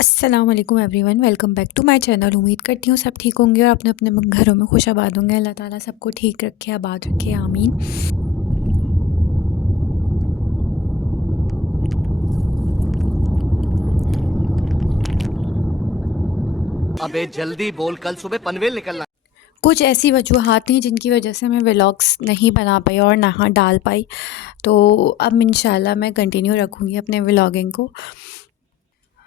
अस्सलाम वालेकुम everyone, welcome back to my channel. उम्मीद करती हूँ सब ठीक होंगे और अपने अपने घरों में खुश आबाद होंगे। अल्लाह ताला सबको ठीक रखे, आबाद रखे, आमीन। अबे जल्दी बोल, कल सुबह पनवेल निकलना। कुछ ऐसी वजूहात थी जिनकी वजह से मैं व्लॉग्स नहीं बना पाई और ना डाल पाई, तो अब इंशाल्लाह मैं कंटिन्यू रखूँगी अपने व्लॉगिंग को।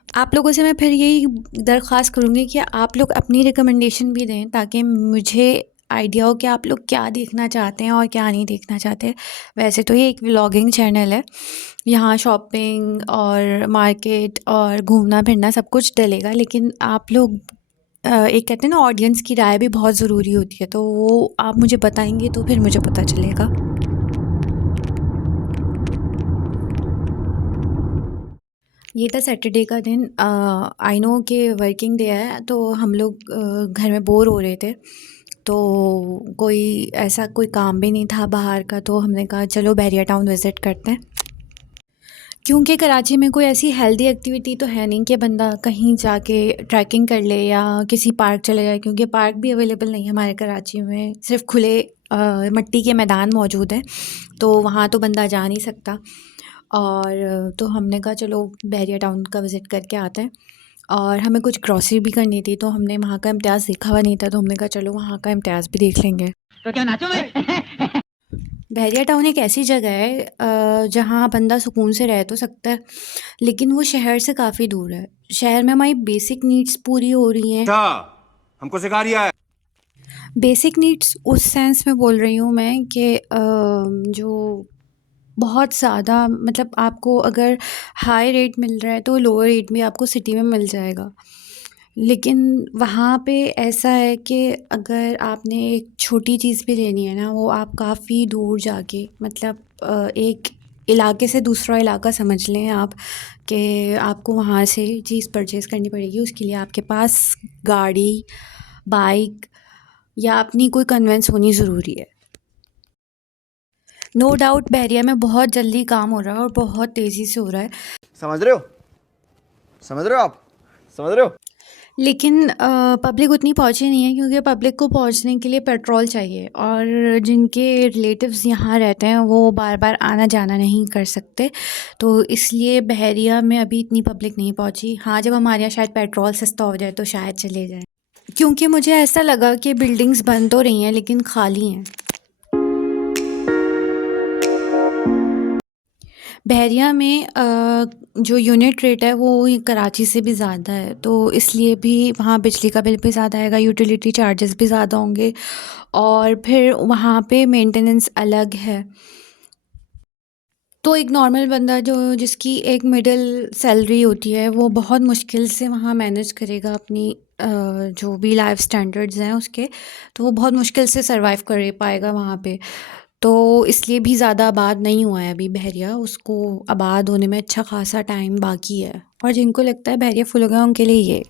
आप लोगों से मैं फिर यही दरख्वास्त करूँगी कि आप लोग अपनी रिकमेंडेशन भी दें ताकि मुझे आइडिया हो कि आप लोग क्या देखना चाहते हैं और क्या नहीं देखना चाहते। वैसे तो ये एक व्लॉगिंग चैनल है, यहाँ शॉपिंग और मार्केट और घूमना फिरना सब कुछ डलेगा, लेकिन आप लोग एक कहते हैं ना, ऑडियंस की राय भी बहुत ज़रूरी होती है, तो वो आप मुझे बताएंगे तो फिर मुझे पता चलेगा। ये था सैटरडे का दिन। आई नो कि वर्किंग डे है, तो हम लोग घर में बोर हो रहे थे, तो कोई ऐसा कोई काम भी नहीं था बाहर का, तो हमने कहा चलो बहरिया टाउन विज़िट करते हैं। क्योंकि कराची में कोई ऐसी हेल्दी एक्टिविटी तो है नहीं कि बंदा कहीं जाके ट्रैकिंग कर ले या किसी पार्क चले जाए, क्योंकि पार्क भी अवेलेबल नहीं है हमारे कराची में। सिर्फ खुले मिट्टी के मैदान मौजूद हैं, तो वहाँ तो बंदा जा नहीं सकता। और तो हमने कहा चलो बहरिया टाउन का विज़िट करके आते हैं, और हमें कुछ ग्रॉसरी भी करनी थी, तो हमने वहाँ का इम्तियाज़ देखा हुआ नहीं था, तो हमने कहा चलो वहाँ का इम्तियाज़ भी देख लेंगे। तो क्या नाचो मैं? बहरिया टाउन एक ऐसी जगह है जहाँ बंदा सुकून से रह तो सकता है, लेकिन वो शहर से काफ़ी दूर है। शहर में हमारी बेसिक नीड्स पूरी हो रही हैं। अच्छा, हमको सिखा रिया है। बेसिक नीड्स उस सेंस में बोल रही हूँ मैं कि जो बहुत ज़्यादा, मतलब आपको अगर हाई रेट मिल रहा है तो लोअर रेट भी आपको सिटी में मिल जाएगा। लेकिन वहाँ पे ऐसा है कि अगर आपने एक छोटी चीज़ भी लेनी है ना, वो आप काफ़ी दूर जाके, मतलब एक इलाके से दूसरा इलाका समझ लें आप, कि आपको वहाँ से चीज़ परचेज़ करनी पड़ेगी। उसके लिए आपके पास गाड़ी, बाइक या अपनी कोई कन्वेंस होनी ज़रूरी है। नो डाउट बहरिया में बहुत जल्दी काम हो रहा है और बहुत तेज़ी से हो रहा है, समझ रहे हो? समझ रहे हो आप? समझ रहे हो? लेकिन पब्लिक उतनी पहुँची नहीं है, क्योंकि पब्लिक को पहुँचने के लिए पेट्रोल चाहिए, और जिनके रिलेटिव्स यहाँ रहते हैं वो बार बार आना जाना नहीं कर सकते, तो इसलिए बहरिया में अभी इतनी पब्लिक नहीं पहुँची। हाँ, जब हमारे यहाँ शायद पेट्रोल सस्ता हो जाए तो शायद चले जाए, क्योंकि मुझे ऐसा लगा कि बिल्डिंग्स बन तो रही हैं लेकिन खाली हैं। बहरिया में जो यूनिट रेट है वो कराची से भी ज़्यादा है, तो इसलिए भी वहाँ बिजली का बिल भी ज़्यादा आएगा, यूटिलिटी चार्जेस भी ज़्यादा होंगे, और फिर वहाँ पे मेंटेनेंस अलग है। तो एक नॉर्मल बंदा जो जिसकी एक मिडिल सैलरी होती है, वो बहुत मुश्किल से वहाँ मैनेज करेगा अपनी जो भी लाइफ स्टैंडर्ड्स हैं उसके, तो वो बहुत मुश्किल से सरवाइव कर पाएगा वहाँ पे। तो इसलिए भी ज़्यादा आबाद नहीं हुआ है अभी बहरिया, उसको आबाद होने में अच्छा खासा टाइम बाकी है, और जिनको लगता है बहरिया फुल हो गया उनके लिए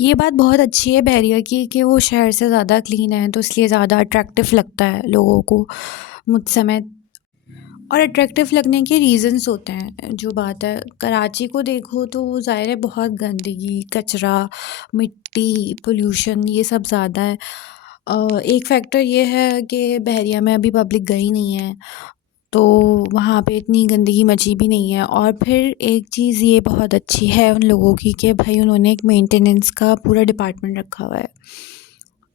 ये बात बहुत अच्छी है बहरिया की कि वो शहर से ज़्यादा क्लीन है, तो इसलिए ज़्यादा अट्रैक्टिव लगता है लोगों को, मुझ समेत। और अट्रैक्टिव लगने के रीज़न्स होते हैं। जो बात है, कराची को देखो तो वो ज़ाहिर है बहुत गंदगी, कचरा, मिट्टी, पोल्यूशन ये सब ज़्यादा है। एक फैक्टर ये है कि बहरिया में अभी पब्लिक गई नहीं है, तो वहाँ पे इतनी गंदगी मची भी नहीं है। और फिर एक चीज़ ये बहुत अच्छी है उन लोगों की कि भाई उन्होंने एक मेंटेनेंस का पूरा डिपार्टमेंट रखा हुआ है,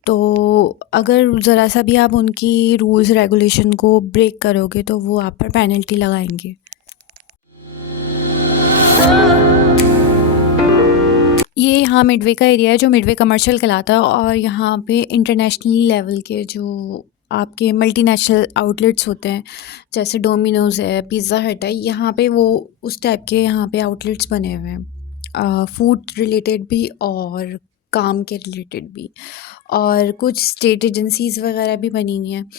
तो अगर ज़रा सा भी आप उनकी रूल्स रेगुलेशन को ब्रेक करोगे तो वो आप पर पेनल्टी लगाएंगे। ये यहाँ मिडवे का एरिया है जो मिडवे कमर्शियल कहलाता है, और यहाँ पे इंटरनेशनल लेवल के जो आपके मल्टीनेशनल आउटलेट्स होते हैं, जैसे डोमिनोज़ है, पिज़्ज़ा हट है, यहाँ पे वो उस टाइप के यहाँ पे आउटलेट्स बने हुए हैं, फूड रिलेटेड भी और काम के रिलेटेड भी, और कुछ स्टेट एजेंसीज़ वगैरह भी बनी हुई हैं।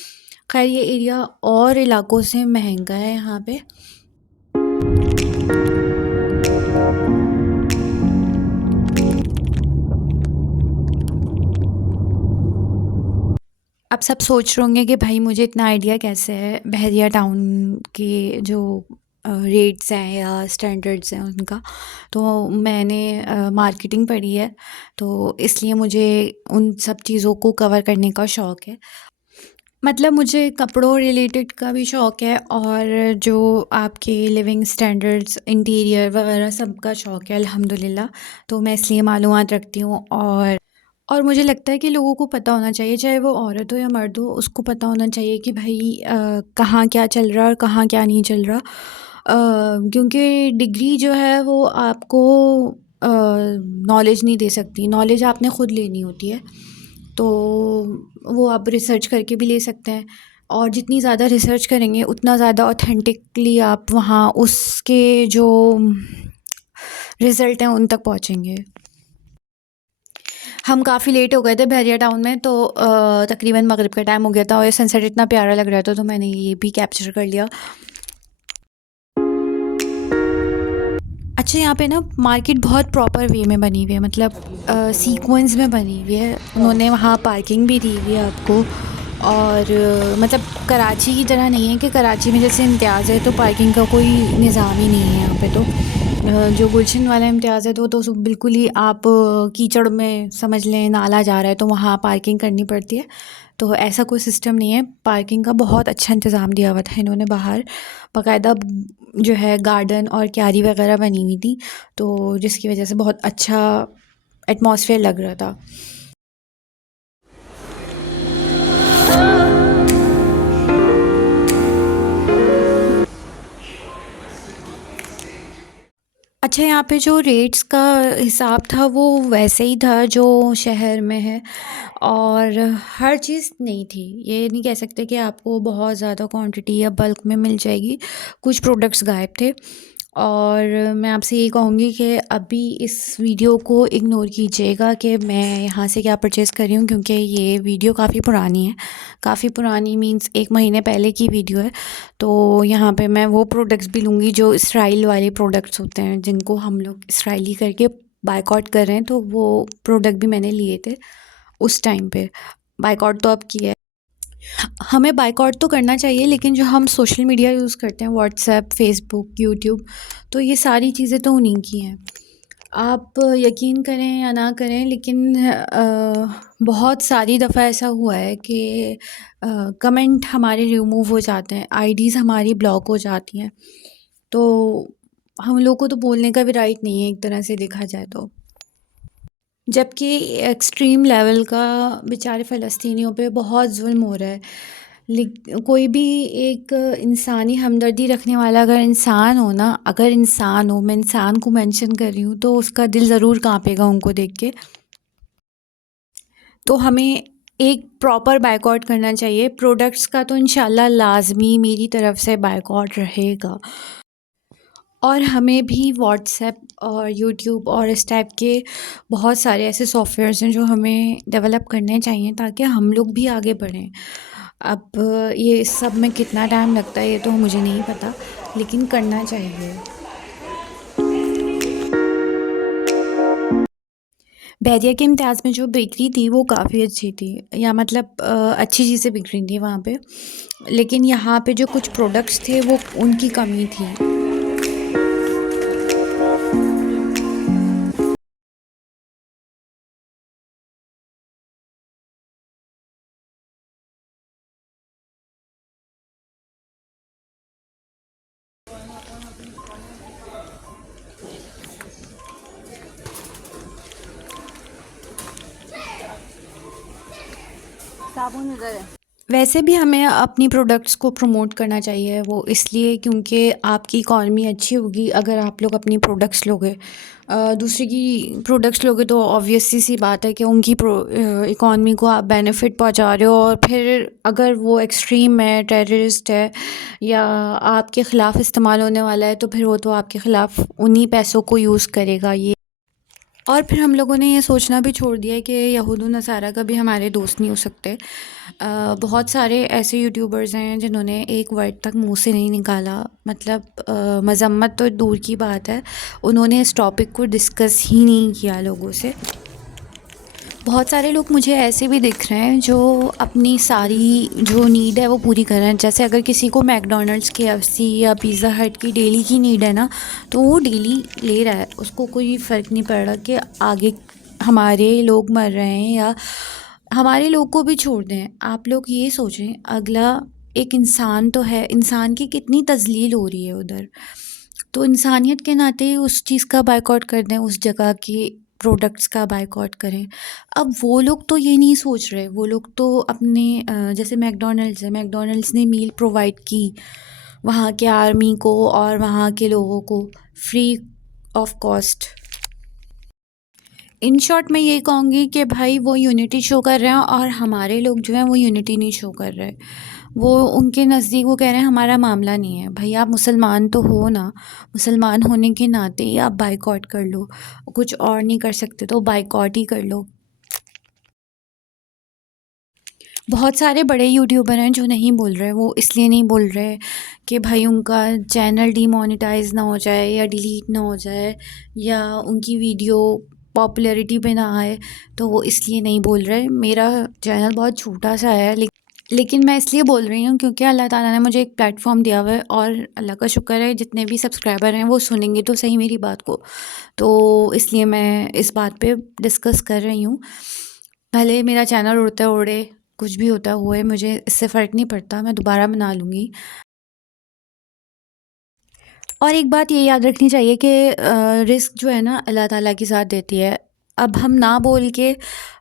खैर ये एरिया और इलाकों से महंगा है यहाँ पे। आप सब सोच रहे होंगे कि भाई मुझे इतना आइडिया कैसे है बहरिया टाउन के जो रेट्स हैं या स्टैंडर्ड्स हैं उनका। तो मैंने मार्केटिंग पढ़ी है, तो इसलिए मुझे उन सब चीज़ों को कवर करने का शौक़ है। मतलब मुझे कपड़ों रिलेटेड का भी शौक़ है और जो आपके लिविंग स्टैंडर्ड्स, इंटीरियर वगैरह सब का शौक़ है अल्हम्दुलिल्लाह। तो मैं इसलिए मालूमात रखती हूँ और मुझे लगता है कि लोगों को पता होना चाहिए, चाहे वो औरत हो या मर्द हो, उसको पता होना चाहिए कि भाई कहाँ क्या चल रहा है और कहाँ क्या नहीं चल रहा। क्योंकि डिग्री जो है वो आपको नॉलेज नहीं दे सकती, नॉलेज आपने ख़ुद लेनी होती है। तो वो आप रिसर्च करके भी ले सकते हैं और जितनी ज़्यादा रिसर्च करेंगे उतना ज़्यादा ऑथेंटिकली आप वहाँ उसके जो रिज़ल्ट हैं उन तक पहुँचेंगे। हम काफ़ी लेट हो गए थे बहरिया टाउन में, तो तकरीबन मगरिब का टाइम हो गया था और ये सनसेट इतना प्यारा लग रहा था, तो मैंने ये भी कैप्चर कर लिया। अच्छा, यहाँ पे ना मार्केट बहुत प्रॉपर वे में बनी हुई है, मतलब सीक्वेंस में बनी हुई है। उन्होंने वहाँ पार्किंग भी दी हुई है आपको और मतलब कराची की तरह नहीं है कि कराची में जैसे इम्तियाज़ है तो पार्किंग का कोई निज़ाम ही नहीं है यहाँ पे। तो जो गुलशन वाला इम्तियाज़ है तो बिल्कुल ही आप कीचड़ में समझ लें, नाला जा रहा है तो वहाँ पार्किंग करनी पड़ती है। तो ऐसा कोई सिस्टम नहीं है, पार्किंग का बहुत अच्छा इंतज़ाम दिया हुआ था इन्होंने। बाहर बाकायदा जो है गार्डन और क्यारी वगैरह बनी हुई थी, तो जिसकी वजह से बहुत अच्छा एटमॉस्फेयर लग रहा था। अच्छा, यहाँ पे जो रेट्स का हिसाब था वो वैसे ही था जो शहर में है और हर चीज़ नहीं थी। ये नहीं कह सकते कि आपको बहुत ज़्यादा क्वांटिटी या बल्क में मिल जाएगी, कुछ प्रोडक्ट्स गायब थे। और मैं आपसे ये कहूँगी कि अभी इस वीडियो को इग्नोर कीजिएगा कि मैं यहाँ से क्या परचेज़ कर रही हूँ, क्योंकि ये वीडियो काफ़ी पुरानी है। काफ़ी पुरानी मीन्स 1 महीने पहले की वीडियो है। तो यहाँ पे मैं वो प्रोडक्ट्स भी लूँगी जो इसराइल वाले प्रोडक्ट्स होते हैं, जिनको हम लोग इसराइली करके बायकॉट कर रहे हैं। तो वो प्रोडक्ट भी मैंने लिए थे उस टाइम पे। बायकॉट तो अब किया है। हमें बायकॉट तो करना चाहिए, लेकिन जो हम सोशल मीडिया यूज़ करते हैं, व्हाट्सएप, फ़ेसबुक, यूट्यूब, तो ये सारी चीज़ें तो उन्हीं की हैं। आप यकीन करें या ना करें, लेकिन बहुत सारी दफ़ा ऐसा हुआ है कि कमेंट हमारे रिमूव हो जाते हैं, आईडीज़ हमारी ब्लॉक हो जाती हैं। तो हम लोग को तो बोलने का भी राइट नहीं है एक तरह से देखा जाए तो। जबकि एक्सट्रीम लेवल का बेचारे फ़लस्तीनियों पे बहुत ज़ुल्म हो रहा है। कोई भी एक इंसानी हमदर्दी रखने वाला अगर इंसान हो ना, अगर इंसान हो, मैं इंसान को मेंशन कर रही हूँ, तो उसका दिल ज़रूर काँपेगा उनको देख के। तो हमें एक प्रॉपर बायकॉट करना चाहिए। प्रोडक्ट्स का तो इंशाल्लाह लाज़मी मेरी तरफ़ से बायकॉट रहेगा। और हमें भी व्हाट्सएप और यूट्यूब और इस टाइप के बहुत सारे ऐसे सॉफ्टवेयर्स हैं जो हमें डेवलप करने चाहिए ताकि हम लोग भी आगे बढ़ें। अब ये इस सब में कितना टाइम लगता है ये तो मुझे नहीं पता, लेकिन करना चाहिए। बहरिया के इम्तियाज़ में जो बेकरी थी वो काफ़ी अच्छी थी, या मतलब अच्छी चीज़ें बिक रही थी वहाँ पे, लेकिन यहाँ पे जो कुछ प्रोडक्ट्स थे वो उनकी कमी थी। साबुन इधर है। वैसे भी हमें अपनी प्रोडक्ट्स को प्रमोट करना चाहिए, वो इसलिए क्योंकि आपकी इकॉनमी अच्छी होगी अगर आप लोग अपनी प्रोडक्ट्स लोगे। दूसरे की प्रोडक्ट्स लोगे तो ऑब्वियस सी बात है कि उनकी इकॉनमी को आप बेनिफिट पहुंचा रहे हो, और फिर अगर वो एक्सट्रीम है, टेररिस्ट है या आपके ख़िलाफ़ इस्तेमाल होने वाला है, तो फिर वो तो आपके ख़िलाफ़ उन्हीं पैसों को यूज़ करेगा। ये और फिर हम लोगों ने ये सोचना भी छोड़ दिया है कि यहूद व नसारा कभी हमारे दोस्त नहीं हो सकते। बहुत सारे ऐसे यूट्यूबर्स हैं जिन्होंने एक वर्ड तक मुंह से नहीं निकाला, मतलब मज़म्मत तो दूर की बात है, उन्होंने इस टॉपिक को डिस्कस ही नहीं किया लोगों से। बहुत सारे लोग मुझे ऐसे भी दिख रहे हैं जो अपनी सारी जो नीड है वो पूरी कर रहे हैं। जैसे अगर किसी को मैकडॉनल्ड्स, केएफसी या पिज़्ज़ा हट की डेली की नीड है ना, तो वो डेली ले रहा है, उसको कोई फ़र्क नहीं पड़ रहा कि आगे हमारे लोग मर रहे हैं या हमारे लोग को भी छोड़ दें। आप लोग ये सोचें, अगला एक इंसान तो है, इंसान की कितनी तज़लील हो रही है उधर, तो इंसानियत के नाते उस चीज़ का बायकॉट कर दें, उस जगह के प्रोडक्ट्स का बायकॉट करें। अब वो लोग तो ये नहीं सोच रहे, वो लोग तो अपने जैसे मैकडॉनल्ड्स है, मैकडॉनल्ड्स ने मील प्रोवाइड की वहाँ के आर्मी को और वहाँ के लोगों को free of cost. In short मैं ये कहूँगी कि भाई वो यूनिटी शो कर रहे हैं और हमारे लोग जो हैं वो यूनिटी नहीं शो कर रहे। वो उनके नज़दीक वो कह रहे हैं हमारा मामला नहीं है। भाई आप मुसलमान तो हो ना, मुसलमान होने के नाते ही आप बाइकॉट कर लो, कुछ और नहीं कर सकते तो बाइकॉट ही कर लो। बहुत सारे बड़े यूट्यूबर हैं जो नहीं बोल रहे, वो इसलिए नहीं बोल रहे कि भाई उनका चैनल डीमोनेटाइज ना हो जाए या डिलीट ना हो जाए या उनकी वीडियो पॉपुलैरिटी पे ना आए, तो वो इसलिए नहीं बोल रहे। मेरा चैनल बहुत छोटा सा है, लेकिन मैं इसलिए बोल रही हूँ क्योंकि अल्लाह ताला ने मुझे एक प्लेटफॉर्म दिया हुआ है और अल्लाह का शुक्र है जितने भी सब्सक्राइबर हैं वो सुनेंगे तो सही मेरी बात को। तो इसलिए मैं इस बात पे डिस्कस कर रही हूँ। भले मेरा चैनल उड़ता उड़े, कुछ भी होता हुए, मुझे इससे फ़र्क नहीं पड़ता, मैं दोबारा बना लूँगी। और एक बात ये याद रखनी चाहिए कि रिस्क जो है ना अल्लाह ताला के साथ देती है। अब हम ना बोल के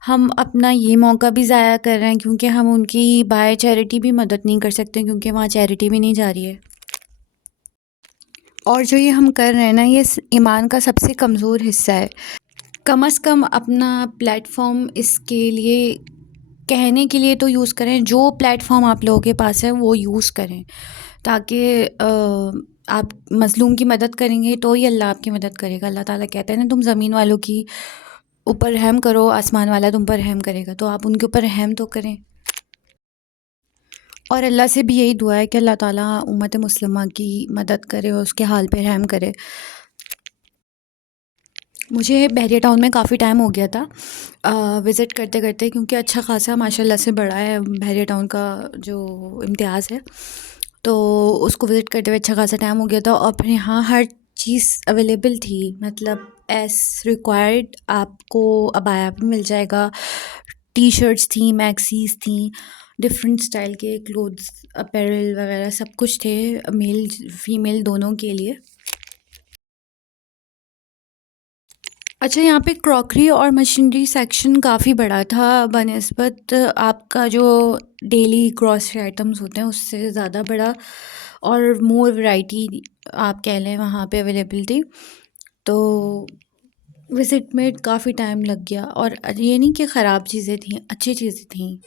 हम अपना ये मौका भी ज़ाया कर रहे हैं क्योंकि हम उनकी बाय चैरिटी भी मदद नहीं कर सकते क्योंकि वहाँ चैरिटी भी नहीं जा रही है। और जो ये हम कर रहे हैं ना, ये ईमान का सबसे कमज़ोर हिस्सा है। कम से कम अपना प्लेटफॉर्म इसके लिए कहने के लिए तो यूज़ करें, जो प्लेटफॉर्म आप लोगों के पास है वो यूज़ करें, ताकि आप मज़लूम की मदद करेंगे तो ही अल्लाह आपकी मदद करेगा। अल्लाह ताला कहते हैं ना, तुम ज़मीन वालों की ऊपर रहम करो, आसमान वाला तुम पर रहम करेगा, तो आप उनके ऊपर रहम तो करें। और अल्लाह से भी यही दुआ है कि अल्लाह ताला उम्मत मुस्लिमा की मदद करे और उसके हाल पे रहम करे। मुझे बहरिया टाउन में काफ़ी टाइम हो गया था विज़िट करते करते, क्योंकि अच्छा ख़ासा माशाल्लाह से बड़ा है बहरिया टाउन का जो इम्तियाज़ है, तो उसको विज़िट करते हुए अच्छा खासा टाइम हो गया था। और फिर यहाँ हर चीज़ अवेलेबल थी, मतलब एज़ रिक्वायर्ड आपको अबाया भी मिल जाएगा, टी शर्ट्स थी, मैक्सीज़ थी, डिफरेंट स्टाइल के क्लोथ्स, अपैरल वगैरह सब कुछ थे, मेल फीमेल दोनों के लिए। अच्छा, यहाँ पे क्रॉकरी और मशीनरी सेक्शन काफ़ी बड़ा था बनिस्बत आपका जो डेली ग्रॉसरी आइटम्स होते हैं उससे ज़्यादा बड़ा, और मोर वैरायटी आप कह लें वहाँ पे अवेलेबल थी। तो विज़िट में काफ़ी टाइम लग गया, और ये नहीं कि ख़राब चीज़ें थीं, अच्छी चीज़ें थीं।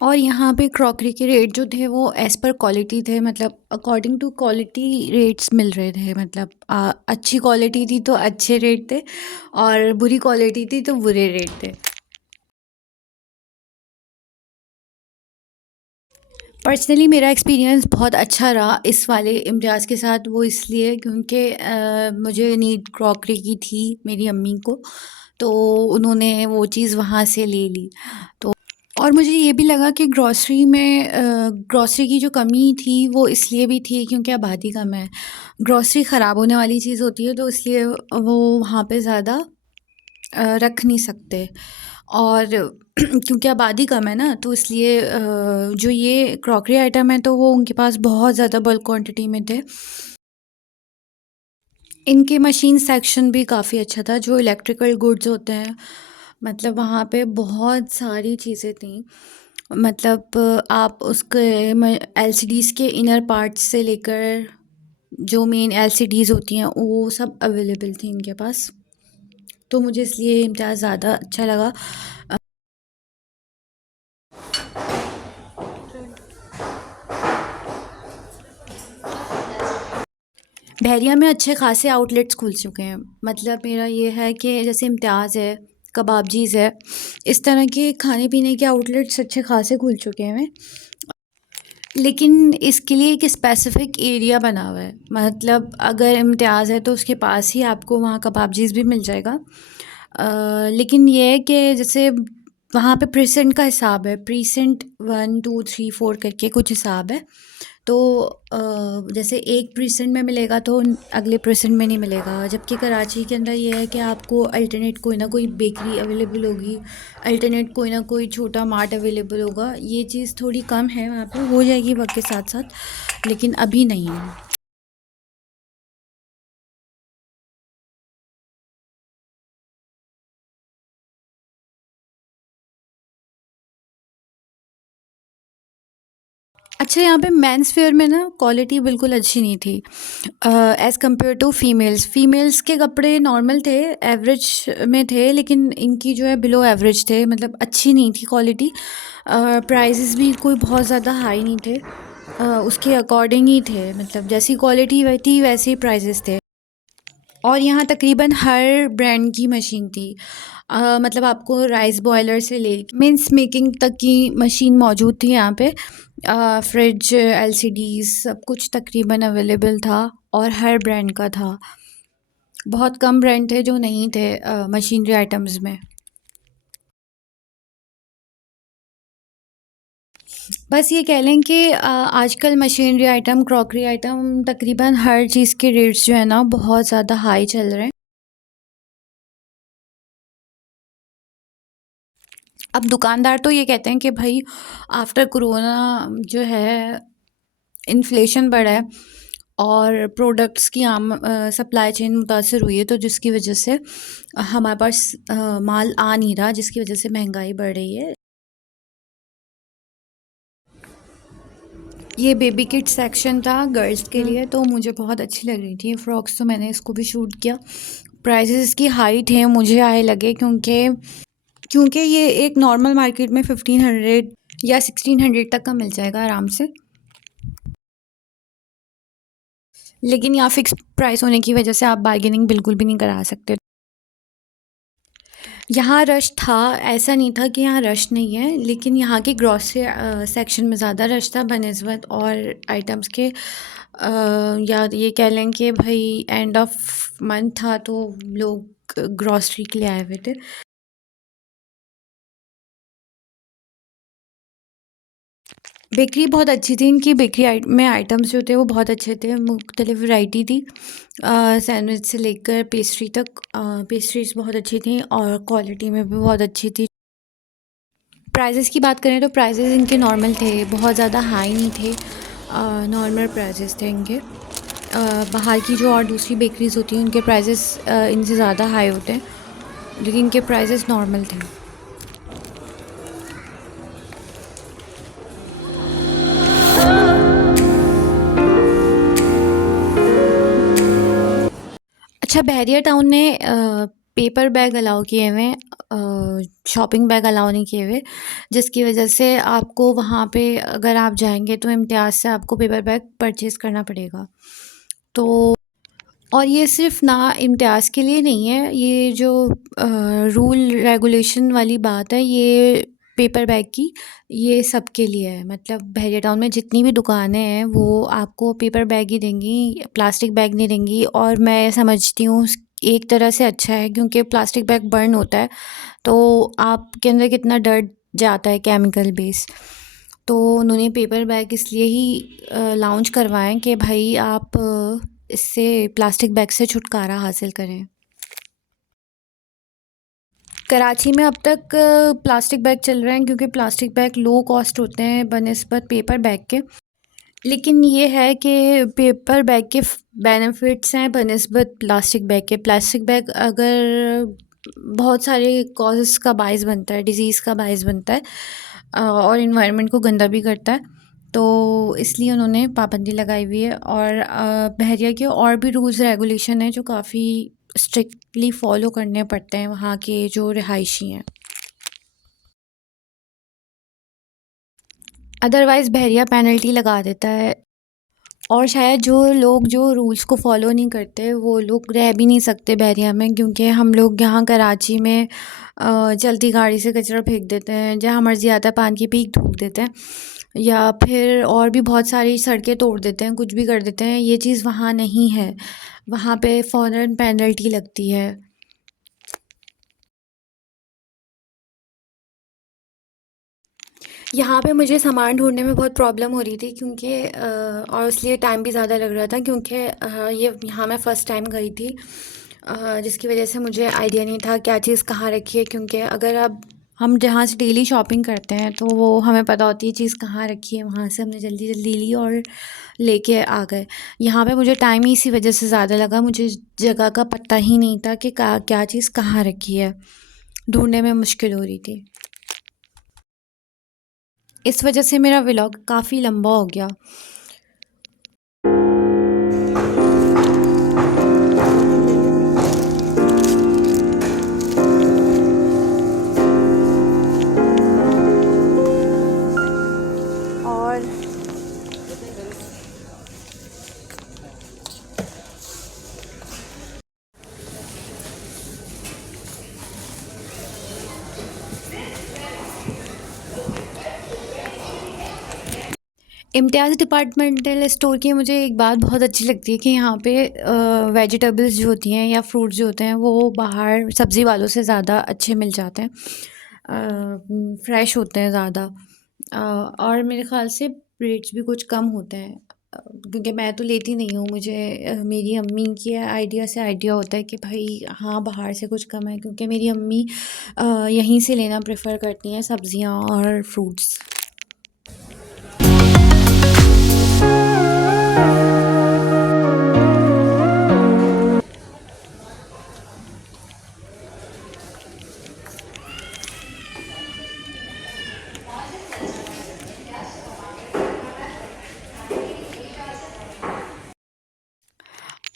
और यहाँ पे क्रॉकरी के रेट जो थे वो एज़ पर क्वालिटी थे, मतलब अकॉर्डिंग टू क्वालिटी रेट्स मिल रहे थे। मतलब अच्छी क्वालिटी थी तो अच्छे रेट थे और बुरी क्वालिटी थी तो बुरे रेट थे। पर्सनली मेरा एक्सपीरियंस बहुत अच्छा रहा इस वाले इम्तियाज़ के साथ, वो इसलिए क्योंकि मुझे नीड क्रॉकरी की थी मेरी अम्मी को, तो उन्होंने वो चीज़ वहाँ से ले ली। तो और मुझे ये भी लगा कि ग्रॉसरी में ग्रॉसरी की जो कमी थी वो इसलिए भी थी क्योंकि आबादी कम है। ग्रॉसरी ख़राब होने वाली चीज़ होती है तो इसलिए वो वहाँ पे ज़्यादा रख नहीं सकते, और क्योंकि आबादी कम है ना, तो इसलिए जो ये क्रॉकरी आइटम है तो वो उनके पास बहुत ज़्यादा बल्क क्वांटिटी में थे। इनके मशीन सेक्शन भी काफ़ी अच्छा था, जो इलेक्ट्रिकल गुड्स होते हैं, मतलब वहाँ पे बहुत सारी चीज़ें थीं। मतलब आप उसके एलसीडीज़ के इनर पार्ट्स से लेकर जो मेन एलसीडीज़ होती हैं वो सब अवेलेबल थी इनके पास, तो मुझे इसलिए इम्तियाज़ ज़्यादा अच्छा लगा। बहरिया में अच्छे खासे आउटलेट्स खुल चुके हैं, मतलब मेरा ये है कि जैसे इम्तियाज़ है, कबाबजीज़ है, इस तरह के खाने पीने के आउटलेट्स अच्छे खासे खुल चुके हैं। लेकिन इसके लिए एक स्पेसिफ़िक एरिया बना हुआ है, मतलब अगर इम्तियाज़ है तो उसके पास ही आपको वहाँ कबाबचीज़ भी मिल जाएगा। लेकिन ये है कि जैसे वहाँ पे प्रीसेंट का हिसाब है, प्रीसेंट 1 2 3 4 करके कुछ हिसाब है। तो जैसे एक प्रीसेंट में मिलेगा तो अगले प्रीसेंट में नहीं मिलेगा, जबकि कराची के अंदर ये है कि आपको अल्टरनेट कोई ना कोई बेकरी अवेलेबल होगी, अल्टरनेट कोई ना कोई छोटा मार्ट अवेलेबल होगा। ये चीज़ थोड़ी कम है वहाँ पे, हो जाएगी वक्त के साथ साथ, लेकिन अभी नहीं है। अच्छा, यहाँ पे मेंस वेयर में ना क्वालिटी बिल्कुल अच्छी नहीं थी as compared to females. Females के कपड़े नॉर्मल थे, एवरेज में थे, लेकिन इनकी जो है बिलो एवरेज थे, मतलब अच्छी नहीं थी क्वालिटी। प्राइसेस भी कोई बहुत ज़्यादा हाई नहीं थे, उसके अकॉर्डिंग ही थे, मतलब जैसी क्वालिटी वही थी वैसे ही प्राइसेस थे। और यहाँ तकरीबन हर ब्रांड की मशीन थी, मतलब आपको राइस बॉयलर से ले मीन्स मेकिंग तक की मशीन मौजूद थी यहाँ पे। फ्रिज, एलसीडीज़ सब कुछ तकरीबन अवेलेबल था और हर ब्रांड का था। बहुत कम ब्रांड थे जो नहीं थे मशीनरी आइटम्स में। बस ये कह लें कि आजकल मशीनरी आइटम, क्रॉकरी आइटम, तकरीबन हर चीज़ के रेट्स जो है ना बहुत ज़्यादा हाई चल रहे हैं। अब दुकानदार तो ये कहते हैं कि भाई आफ्टर कोरोना जो है इन्फ्लेशन बढ़ा है और प्रोडक्ट्स की सप्लाई चेन मुतासर हुई है, तो जिसकी वजह से हमारे पास माल आ नहीं रहा, जिसकी वजह से महंगाई बढ़ रही है। ये बेबी किड सेक्शन था गर्ल्स के लिए, तो मुझे बहुत अच्छी लग रही थी फ्रॉक्स, तो मैंने इसको भी शूट किया। प्राइसेस इसकी हाई थे मुझे आए लगे, क्योंकि ये एक नॉर्मल मार्केट में 1500 या 1600 तक का मिल जाएगा आराम से, लेकिन यहाँ फिक्स प्राइस होने की वजह से आप बार्गेनिंग बिल्कुल भी नहीं करा सकते। यहाँ रश था, ऐसा नहीं था कि यहाँ रश नहीं है, लेकिन यहाँ के ग्रॉसरी सेक्शन में ज़्यादा रश था बनिस्बत और आइटम्स के। या ये कह लें कि भाई एंड ऑफ मंथ था तो लोग ग्रॉसरी के लिए आए हुए थे। बेकरी बहुत अच्छी थी, इनकी बेकरी में आइटम्स जो थे वो बहुत अच्छे थे, मुख्तलिफ वैरायटी थी, सैंडविच से लेकर पेस्ट्री तक। पेस्ट्रीज बहुत अच्छी थी और क्वालिटी में भी बहुत अच्छी थी। प्राइजेज़ की बात करें तो प्राइजेज़ इनके नॉर्मल थे, बहुत ज़्यादा हाई नहीं थे, नॉर्मल प्राइजेज़ थे इनके। बाहर की जो और दूसरी बेकरीज़ होती हैं उनके प्राइजेज़ इनसे ज़्यादा हाई होते हैं, लेकिन इनके प्राइजेज़ नॉर्मल थे। अच्छा, बहरिया टाउन ने पेपर बैग अलाउ किए हुए हैं, शॉपिंग बैग अलाउ नहीं किए हुए, जिसकी वजह से आपको वहाँ पे अगर आप जाएंगे तो इम्तियाज़ से आपको पेपर बैग परचेज़ करना पड़ेगा। तो और ये सिर्फ ना इम्तियाज़ के लिए नहीं है, ये जो रूल रेगुलेशन वाली बात है ये पेपर बैग की, ये सबके लिए है। मतलब बहरिया टाउन में जितनी भी दुकानें हैं वो आपको पेपर बैग ही देंगी, प्लास्टिक बैग नहीं देंगी। और मैं समझती हूँ एक तरह से अच्छा है, क्योंकि प्लास्टिक बैग बर्न होता है तो आपके अंदर कितना डर जाता है केमिकल बेस। तो उन्होंने पेपर बैग इसलिए ही लॉन्च करवाए हैं कि भाई आप इससे प्लास्टिक बैग से छुटकारा हासिल करें। कराची में अब तक प्लास्टिक बैग चल रहे हैं, क्योंकि प्लास्टिक बैग लो कॉस्ट होते हैं बनिस्बत पेपर बैग के। लेकिन ये है कि पेपर बैग के बेनिफिट्स हैं बनिस्बत प्लास्टिक बैग के। प्लास्टिक बैग अगर बहुत सारे कॉजेज़ का बाइस बनता है, डिज़ीज़ का बाइस बनता है, और इन्वायरमेंट को गंदा भी करता है, तो इसलिए उन्होंने पाबंदी लगाई हुई है। और बहरिया के और भी रूल्स रेगुलेशन हैं जो काफ़ी स्ट्रिक्टली फ़ॉलो करने पड़ते हैं वहाँ के जो रिहायशी हैं, अदरवाइज़ बहरिया पेनल्टी लगा देता है। और शायद जो लोग जो रूल्स को फ़ॉलो नहीं करते वो लोग रह भी नहीं सकते बहरिया में, क्योंकि हम लोग यहाँ कराची में चलती गाड़ी से कचरा फेंक देते हैं, जहाँ मर्ज़ी आता है पान की पीक थूक देते हैं। या फिर और भी बहुत सारी सड़कें तोड़ देते हैं, कुछ भी कर देते हैं। ये चीज़ वहाँ नहीं है, वहाँ पे फ़ौरन पेनल्टी लगती है। यहाँ पे मुझे सामान ढूँढने में बहुत प्रॉब्लम हो रही थी क्योंकि और इसलिए टाइम भी ज़्यादा लग रहा था क्योंकि ये यहाँ मैं फ़र्स्ट टाइम गई थी, जिसकी वजह से मुझे आइडिया नहीं था क्या चीज़ कहाँ रखी है। क्योंकि अगर अब हम जहाँ से डेली शॉपिंग करते हैं तो वो हमें पता होती है चीज़ कहाँ रखी है, वहाँ से हमने जल्दी जल्दी ली और लेके आ गए। यहाँ पे मुझे टाइम ही इसी वजह से ज़्यादा लगा, मुझे जगह का पता ही नहीं था कि क्या चीज़ कहाँ रखी है, ढूँढने में मुश्किल हो रही थी। इस वजह से मेरा व्लॉग काफ़ी लंबा हो गया। और इम्तियाज़ डिपार्टमेंटल स्टोर की मुझे एक बात बहुत अच्छी लगती है कि यहाँ पे वेजिटेबल्स जो होती हैं या फ्रूट्स जो होते हैं वो बाहर सब्ज़ी वालों से ज़्यादा अच्छे मिल जाते हैं, फ्रेश होते हैं ज़्यादा। और मेरे ख़्याल से रेट्स भी कुछ कम होते हैं, क्योंकि मैं तो लेती नहीं हूँ, मुझे मेरी अम्मी के आइडिया से आइडिया होता है कि भाई हाँ बाहर से कुछ कम है, क्योंकि मेरी अम्मी यहीं से लेना प्रेफर करती हैं सब्ज़ियाँ और फ्रूट्स।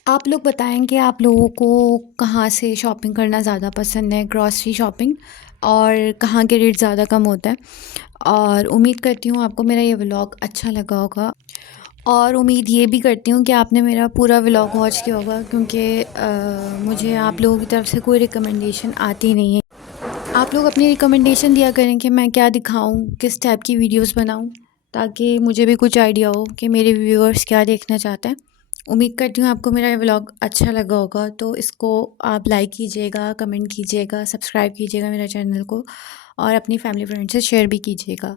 आप लोग बताएं कि आप लोगों को कहाँ से शॉपिंग करना ज़्यादा पसंद है, ग्रॉसरी शॉपिंग, और कहाँ के रेट ज़्यादा कम होता है। और उम्मीद करती हूँ आपको मेरा ये व्लॉग अच्छा लगा होगा, और उम्मीद ये भी करती हूँ कि आपने मेरा पूरा व्लॉग वॉच किया होगा, क्योंकि मुझे आप लोगों की तरफ से कोई रिकमेंडेशन आती नहीं है। आप लोग अपनी रिकमेंडेशन दिया करें कि मैं क्या दिखाऊं, किस टाइप की वीडियोस बनाऊं, ताकि मुझे भी कुछ आइडिया हो कि मेरे व्यूअर्स क्या देखना चाहते हैं। उम्मीद करती हूँ आपको मेरा ये व्लॉग अच्छा लगा होगा, तो इसको आप लाइक कीजिएगा, कमेंट कीजिएगा, सब्सक्राइब कीजिएगा मेरे चैनल को, और अपनी फैमिली फ्रेंड से शेयर भी कीजिएगा।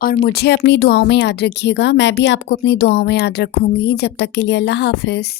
और मुझे अपनी दुआओं में याद रखिएगा, मैं भी आपको अपनी दुआओं में याद रखूँगी। जब तक के लिए अल्लाह हाफ़िज़।